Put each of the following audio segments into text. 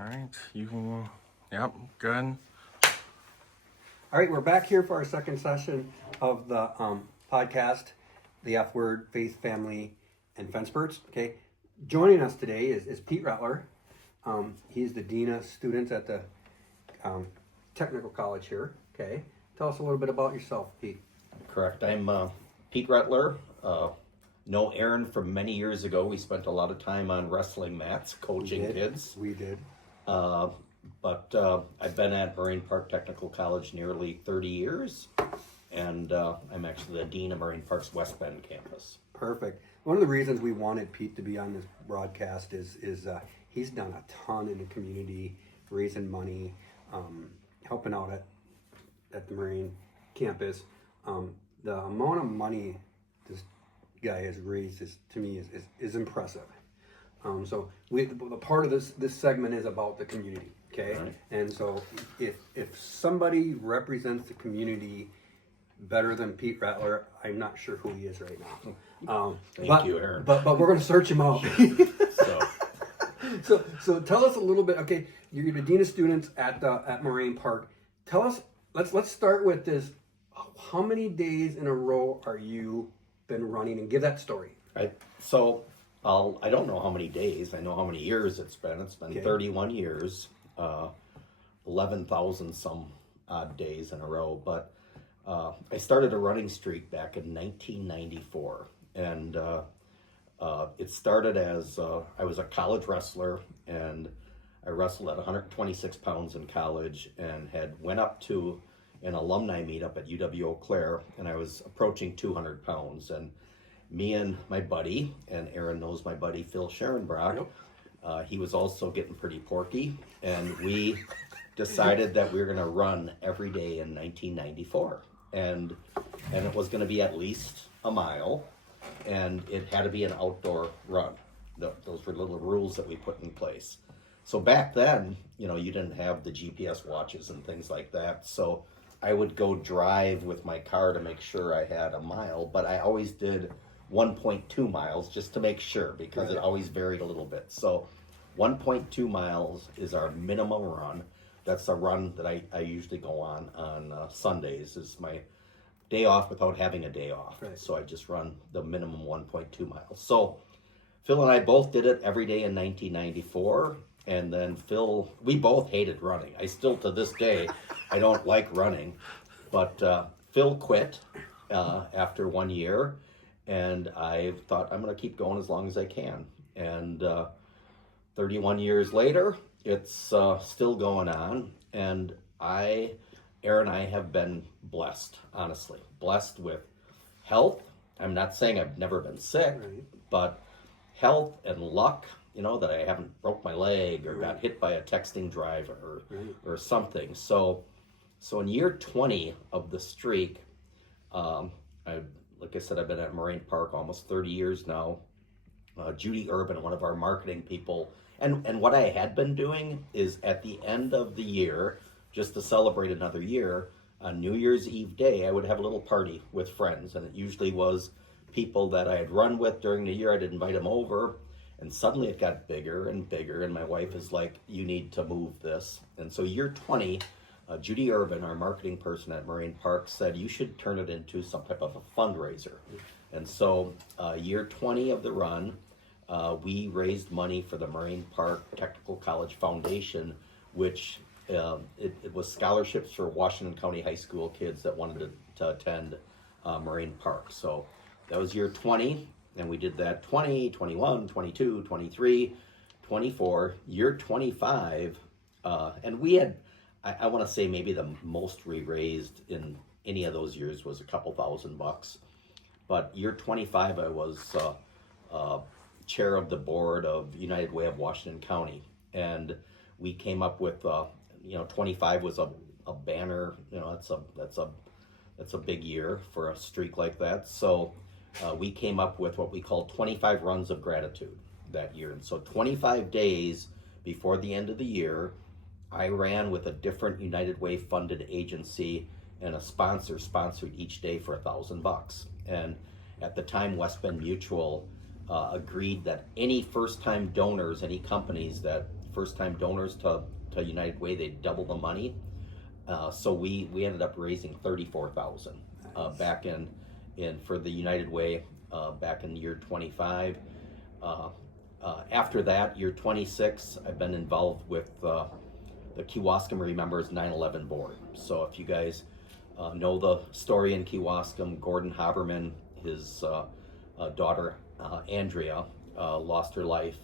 All right, you can, yep, good. All right, we're back here for our second session of the podcast, The F Word, Faith, Family, and Fenceperts. Okay, joining us today is Pete Rattler. He's the Dean of Students at the Technical College here. Okay, tell us a little bit about yourself, Pete. Correct. I'm Pete Rattler. Know Aaron from many years ago. We spent a lot of time on wrestling mats, coaching kids. We did. But I've been at Marine Park Technical College nearly 30 years, and I'm actually the Dean of Marine Park's West Bend campus. Perfect. One of the reasons we wanted Pete to be on this broadcast is he's done a ton in the community, raising money, helping out at the Marine campus. The amount of money this guy has raised to me is impressive. So the part of this segment is about the community, okay? Right. And so if somebody represents the community better than Pete Rattler, I'm not sure who he is right now. Thank you, Aaron. But we're going to search him out. So, So tell us a little bit. Okay, you're the Dean of Students at Marine Park. Tell us. Let's start with this. How many days in a row are you been running? And give that story. I don't know how many days. I know how many years it's been. It's been 31 years, 11,000 some odd days in a row. But I started a running streak back in 1994, and it started as I was a college wrestler, and I wrestled at 126 pounds in college, and went up to an alumni meetup at UW Eau Claire, and I was approaching 200 pounds, and me and my buddy, and Aaron knows my buddy Phil Scherenbrock, he was also getting pretty porky, and we decided that we were going to run every day in 1994, and it was going to be at least a mile, and it had to be an outdoor run. Those were little rules that we put in place. So back then, you didn't have the GPS watches and things like that, so I would go drive with my car to make sure I had a mile, but I always did 1.2 miles just to make sure, because it always varied a little bit. So 1.2 miles is our minimum run. That's a run that I usually go on Sundays. Is my day off without having a day off. Right. So I just run the minimum 1.2 miles. So Phil and I both did it every day in 1994. And then we both hated running. I still, to this day, I don't like running. But Phil quit after 1 year, and I thought I'm going to keep going as long as I can. And 31 years later, it's still going on. And Aaron and I have been blessed, honestly. Blessed with health. I'm not saying I've never been sick, but health and luck. That I haven't broke my leg or got hit by a texting driver or something. So in year 20 of the streak, like I said, I've been at Marine Park almost 30 years now. Judy Urban, one of our marketing people, and what I had been doing is at the end of the year, just to celebrate another year, on New Year's Eve day, I would have a little party with friends, and it usually was people that I had run with during the year. I'd invite them over. And suddenly it got bigger and bigger, and my wife is like, you need to move this. And so year 20, Judy Urban, our marketing person at Marine Park, said you should turn it into some type of a fundraiser. And so year 20 of the run, we raised money for the Marine Park Technical College Foundation, which it was scholarships for Washington County high school kids that wanted to attend Marine Park. So that was year 20. And we did that 20, 21, 22, 23, 24, year 25. And we had, I want to say maybe the most we raised in any of those years was a couple $1,000. But year 25, I was chair of the board of United Way of Washington County. And we came up with, 25 was a banner, that's a big year for a streak like that. So we came up with what we call 25 runs of gratitude that year. And so 25 days before the end of the year, I ran with a different United Way funded agency, and a sponsor sponsored each day for $1,000. And at the time, West Bend Mutual agreed that any first-time donors, any companies that first time donors to United Way. They doubled the money. So we ended up raising $34,000 back in for the United Way back in year 25. After that, year 26, I've been involved with the Kewaskum Remembers 9/11 board. So if you guys know the story in Kewaskum, Gordon Haberman, his daughter Andrea lost her life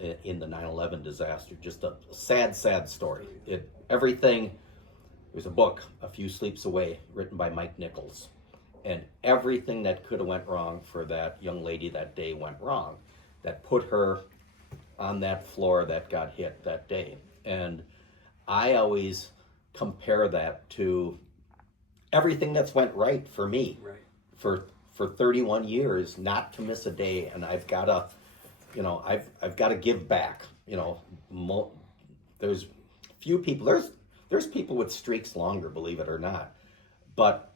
in the 9/11 disaster. Just a sad, sad story. There's a book, A Few Sleeps Away, written by Mike Nichols, and everything that could have went wrong for that young lady that day went wrong. That put her on that floor that got hit that day. And I always compare that to everything that's went right for me. Right. For 31 years, not to miss a day, and I've got to give back. There's few people. There's people with streaks longer, believe it or not. But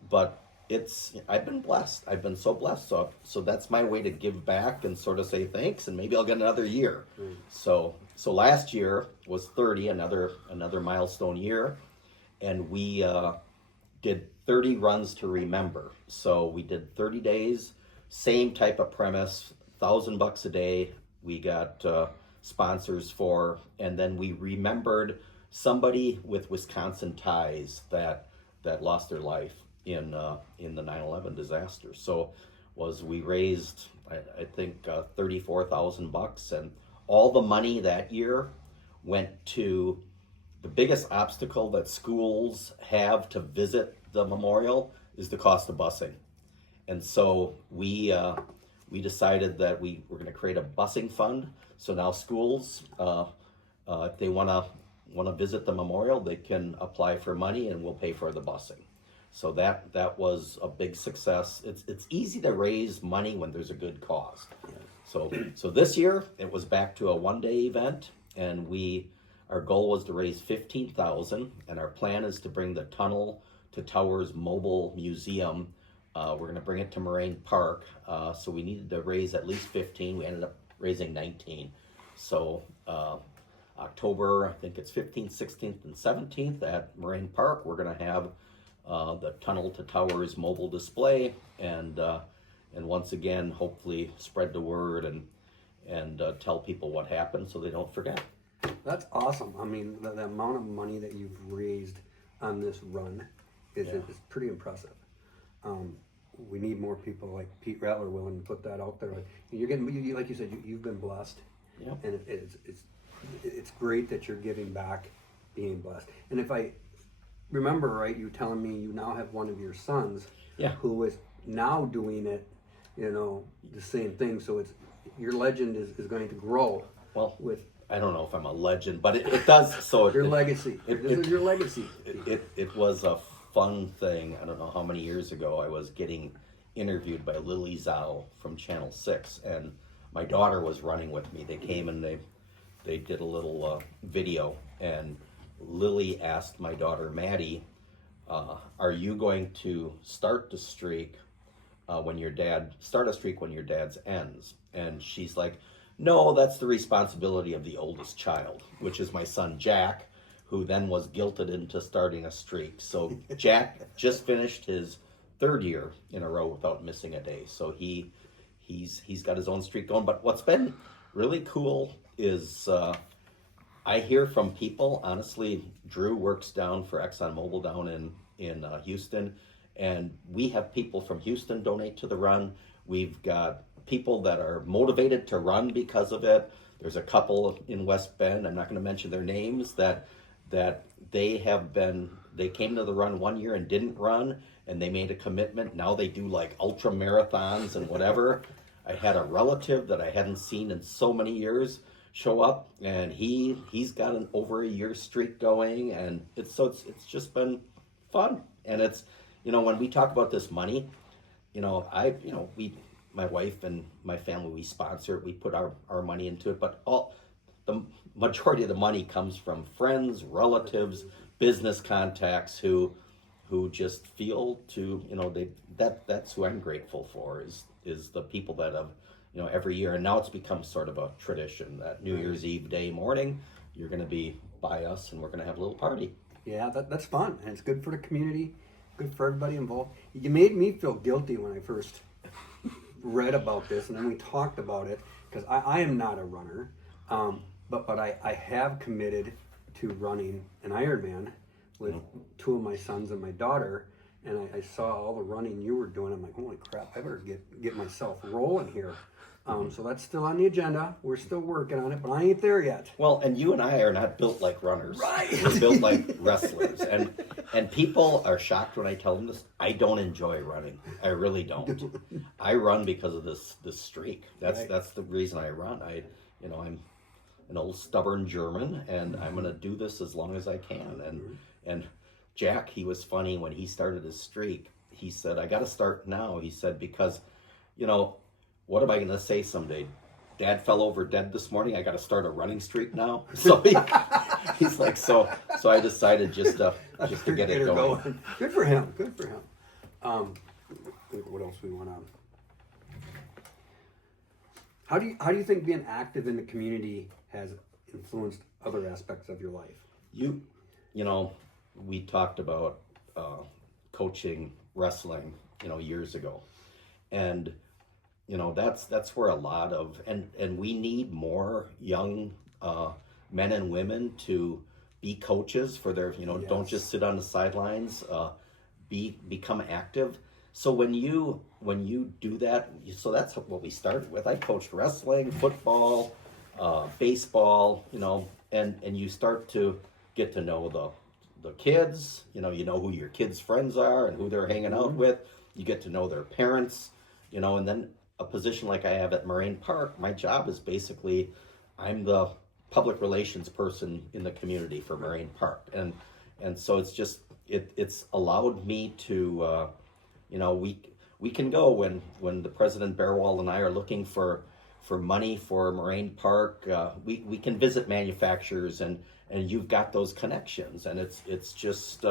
I've been blessed. I've been so blessed. So that's my way to give back and sort of say thanks, and maybe I'll get another year. So last year was 30, another milestone year, and we did 30 runs to remember. So we did 30 days, same type of premise, $1,000 a day. We got sponsors for, and then we remembered somebody with Wisconsin ties that lost their life in the 9/11 disaster. So we raised I think $34,000, and all the money that year went to the biggest obstacle that schools have to visit the memorial is the cost of busing. And so we decided that we were going to create a busing fund. So now schools, if they want to visit the memorial, they can apply for money, and we'll pay for the busing. So that was a big success. It's easy to raise money when there's a good cause. So this year it was back to a one-day event, and our goal was to raise $15,000, and our plan is to bring the Tunnel to Towers Mobile Museum. We're going to bring it to Moraine Park. So we needed to raise at least 15. We ended up raising 19. So October, I think it's 15th, 16th, and 17th at Moraine Park, we're going to have the Tunnel to Towers mobile display, and once again, hopefully spread the word and tell people what happened so they don't forget. That's awesome. I mean, the amount of money that you've raised on this run is pretty impressive. We need more people like Pete Rattler willing to put that out there. You're getting, like you said, you've been blessed, and it's great that you're giving back, being blessed. And if I remember right, you telling me you now have one of your sons, who is now doing it, the same thing. So it's your legend is going to grow. Well, I don't know if I'm a legend, but it does. So your legacy. This is your legacy. It was a fun thing. I don't know how many years ago I was getting interviewed by Lily Zhao from Channel 6, and my daughter was running with me. They came and they did a little video, and Lily asked my daughter Maddie, "Are you going to start a streak when your dad's ends?" And she's like, "No, that's the responsibility of the oldest child," which is my son Jack, who then was guilted into starting a streak. So Jack just finished his 3rd year in a row without missing a day. So he's got his own streak going. But what's been really cool is I hear from people. Honestly, Drew works down for ExxonMobil down in Houston, and we have people from Houston donate to the run. We've got people that are motivated to run because of it. There's a couple in West Bend, I'm not going to mention their names, that they came to the run one year and didn't run, and they made a commitment. Now they do like ultra marathons and whatever. I had a relative that I hadn't seen in so many years show up, and he's got an over a year streak going, and it's just been fun. And it's, when we talk about this money, my wife and my family, we sponsor it, we put our money into it, but the majority of the money comes from friends, relatives, business contacts who just feel to, that's who I'm grateful for, is the people that have every year. And now it's become sort of a tradition that New Year's Eve day morning, you're going to be by us and we're going to have a little party. Yeah, that's fun, and it's good for the community, good for everybody involved. You made me feel guilty when I first read about this, and then we talked about it, because I am not a runner, but I have committed to running an Ironman with two of my sons and my daughter, and I saw all the running you were doing. I'm like, holy crap, I better get myself rolling here. So that's still on the agenda. We're still working on it, but I ain't there yet. Well, and you and I are not built like runners. Right. We're built like wrestlers. And people are shocked when I tell them this. I don't enjoy running. I really don't. I run because of this streak. That's the reason I run. I'm an old stubborn German, and I'm going to do this as long as I can. And Jack, he was funny when he started his streak. He said, I got to start now. He said, because, what am I going to say someday? Dad fell over dead this morning. I got to start a running streak now. So he's like, so I decided just to get it going. Good for him. Good for him. What else we want on? How do you think being active in the community has influenced other aspects of your life? We talked about coaching wrestling, years ago, and that's where a lot of and we need more young men and women to be coaches for their Yes. Don't just sit on the sidelines, become active. So when you do that, so that's what we started with. I coached wrestling, football, baseball, and you start to get to know the kids, you know who your kids' friends are and who they're hanging out with. You get to know their parents, and then a position like I have at Moraine Park, my job is basically, I'm the public relations person in the community for Moraine Park. And so it's just, it's allowed me to, we can go when the President Bearwall and I are looking for money for Moraine Park, we can visit manufacturers and you've got those connections, and it's just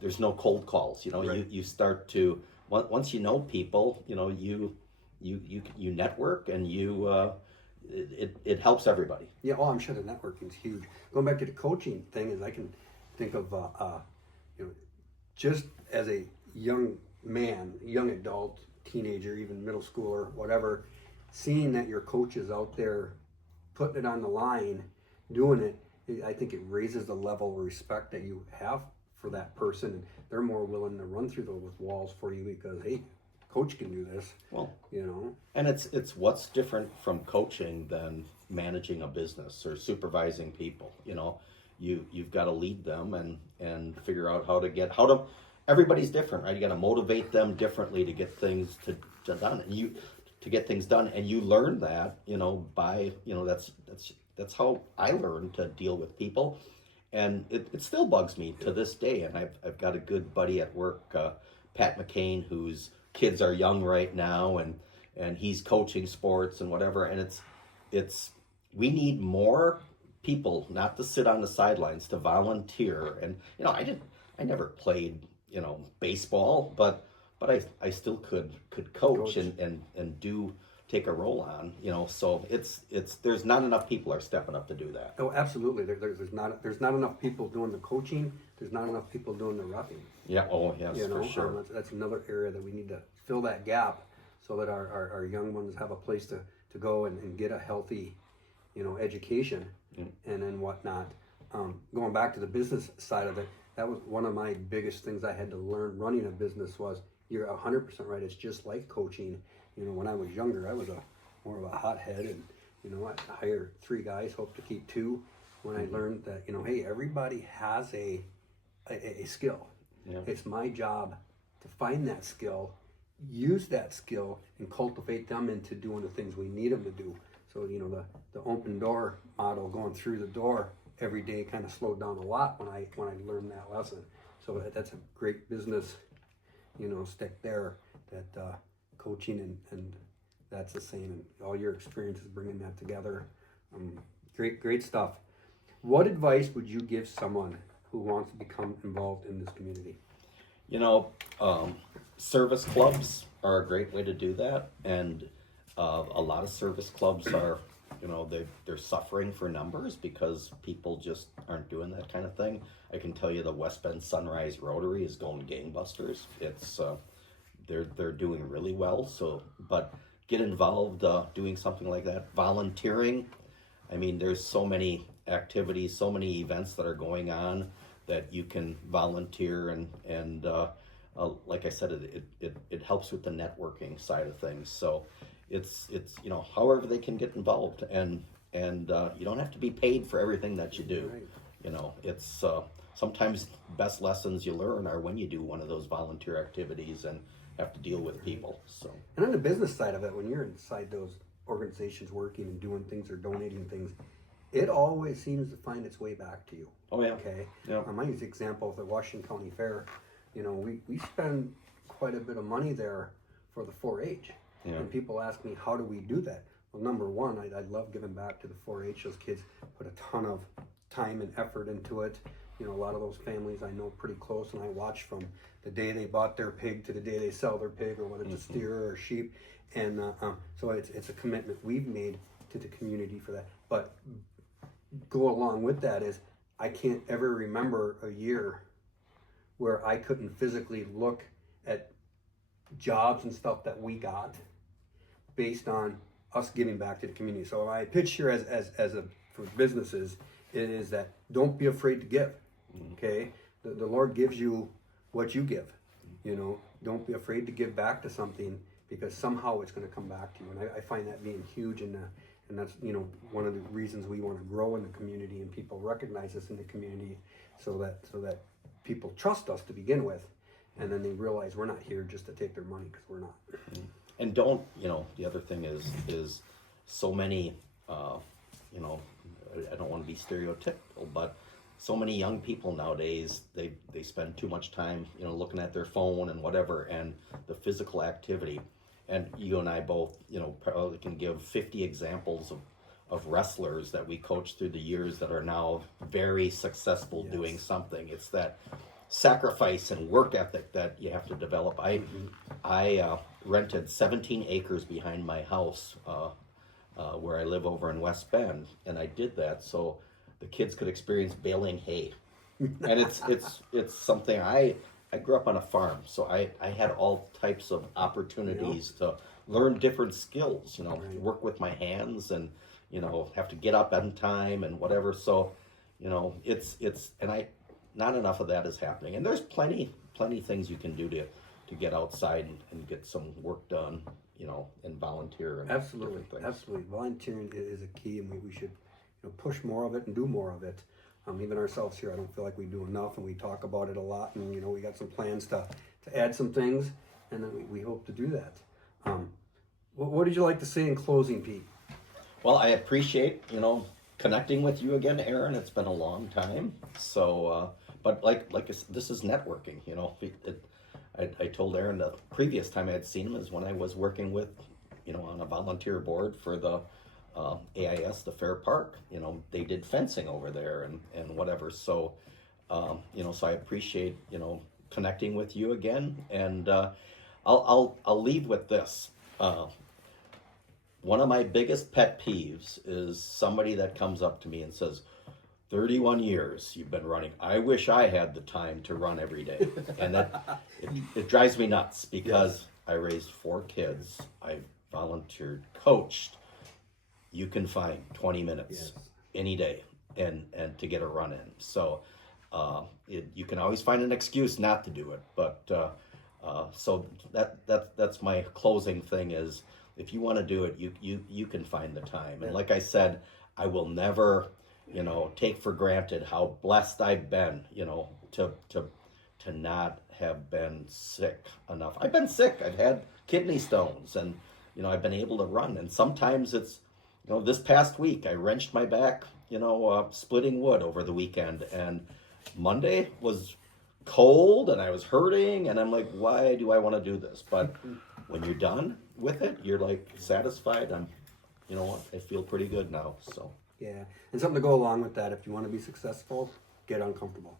there's no cold calls. Right. You start to once you know people, you network, and it helps everybody. Yeah. Oh, I'm sure the networking is huge. Going back to the coaching thing, is I can think of just as a young man, young adult, teenager, even middle schooler, whatever, seeing that your coach is out there putting it on the line, doing it, I think it raises the level of respect that you have for that person, and they're more willing to run through those walls for you because, hey, coach can do this. Well, and it's what's different from coaching than managing a business or supervising people. You've got to lead them and figure out how to everybody's different, right? You got to motivate them differently to get things done, and to get things done, and you learn that by that's how I learned to deal with people. And it still bugs me to this day. And I've got a good buddy at work, Pat McCain, whose kids are young right now, and he's coaching sports and whatever. And it's we need more people not to sit on the sidelines, to volunteer. And I never played baseball, but I still could coach. and take a role on, so it's there's not enough people are stepping up to do that. Oh, absolutely. There's not enough people doing the coaching. There's not enough people doing the roughing. Yeah. Oh, yes, for sure. That's another area that we need to fill that gap, so that our young ones have a place to go and get a healthy, education, and then whatnot. Going back to the business side of it, that was one of my biggest things I had to learn running a business. Was, you're 100% right. It's just like coaching. When I was younger, I was more of a hothead, and I hired 3 guys, hope to keep 2. When I learned that hey, everybody has a skill. Yeah. It's my job to find that skill, use that skill, and cultivate them into doing the things we need them to do. So the open door model, going through the door every day, kind of slowed down a lot when I learned that lesson. So that's a great business stick there, that coaching and that's the same, and all your experiences bringing that together. Great stuff. What advice would you give someone who wants to become involved in this community? service clubs are a great way to do that, and a lot of service clubs are, they're suffering for numbers because people just aren't doing that kind of thing. I can tell you the West Bend Sunrise Rotary is going gangbusters. It's they're doing really well. So, but get involved doing something like that. Volunteering. I mean, there's so many activities, so many events that are going on that you can volunteer, and like I said, it helps with the networking side of things. So it's however they can get involved, and you don't have to be paid for everything that you do. It's sometimes best lessons you learn are when you do one of those volunteer activities and have to deal with people. So, and on the business side of it, when you're inside those organizations working and doing things or donating things, it always seems to find its way back to you. Oh yeah. Okay. Yeah. I use the example of the Washington County Fair. We spend quite a bit of money there for the 4-H. Yeah. And people ask me, how do we do that? Well, number one, I love giving back to the 4-H. Those kids put a ton of time and effort into it. A lot of those families I know pretty close, and I watch from the day they bought their pig to the day they sell their pig, or whether it's a steer or a sheep. And so it's a commitment we've made to the community for that. But go along with that is, I can't ever remember a year where I couldn't physically look at jobs and stuff that we got based on us giving back to the community. So my pitch here for businesses is that don't be afraid to give. Okay, the Lord gives you what you give. Don't be afraid to give back to something, because somehow it's going to come back to you. And I find that being huge, and that's one of the reasons we want to grow in the community, and people recognize us in the community, so that people trust us to begin with, and then they realize we're not here just to take their money, because we're not. And don't, the other thing is so many, I don't want to be stereotypical, but so many young people nowadays, they spend too much time, looking at their phone and whatever, and the physical activity. And you and I both, probably can give 50 examples of wrestlers that we coached through the years that are now very successful doing something. It's that sacrifice and work ethic that you have to develop. I rented 17 acres behind my house where I live over in West Bend, and I did that so the kids could experience baling hay. And it's something I grew up on a farm, so I had all types of opportunities to learn different skills, work with my hands, and have to get up on time and whatever. So it's not enough of that is happening, and there's plenty things you can do to get outside and get some work done, and volunteer and Absolutely, different things. absolutely. Volunteering is a key, and we should push more of it and do more of it. Even ourselves here, I don't feel like we do enough, and we talk about it a lot, and we got some plans to add some things, and then we hope to do that. What did you like to say in closing, Pete? Well, I appreciate connecting with you again, Aaron. It's been a long time. So, but like I said, this is networking. I told Aaron the previous time I had seen him is when I was working with, on a volunteer board for the AIS, the Fair Park. They did fencing over there and whatever. So, so I appreciate connecting with you again. And I'll leave with this. One of my biggest pet peeves is somebody that comes up to me and says, 31 years you've been running. I wish I had the time to run every day. And it drives me nuts, because I raised 4 kids. I volunteered, coached. You can find 20 minutes any day and to get a run in. So you can always find an excuse not to do it. But so that's my closing thing is, if you want to do it, you can find the time. And like I said, I will never, take for granted how blessed I've been, to not have been sick enough. I've been sick. I've had kidney stones, and I've been able to run. And sometimes it's, this past week I wrenched my back, splitting wood over the weekend, and Monday was cold and I was hurting, and I'm like, why do I want to do this? But when you're done with it, you're like satisfied. I feel pretty good now. So Yeah, and something to go along with that. If you want to be successful, get uncomfortable.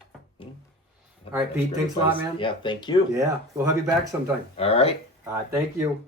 All right, Pete, thanks a lot, man. Yeah, thank you. Yeah, we'll have you back sometime. All right. Thank you.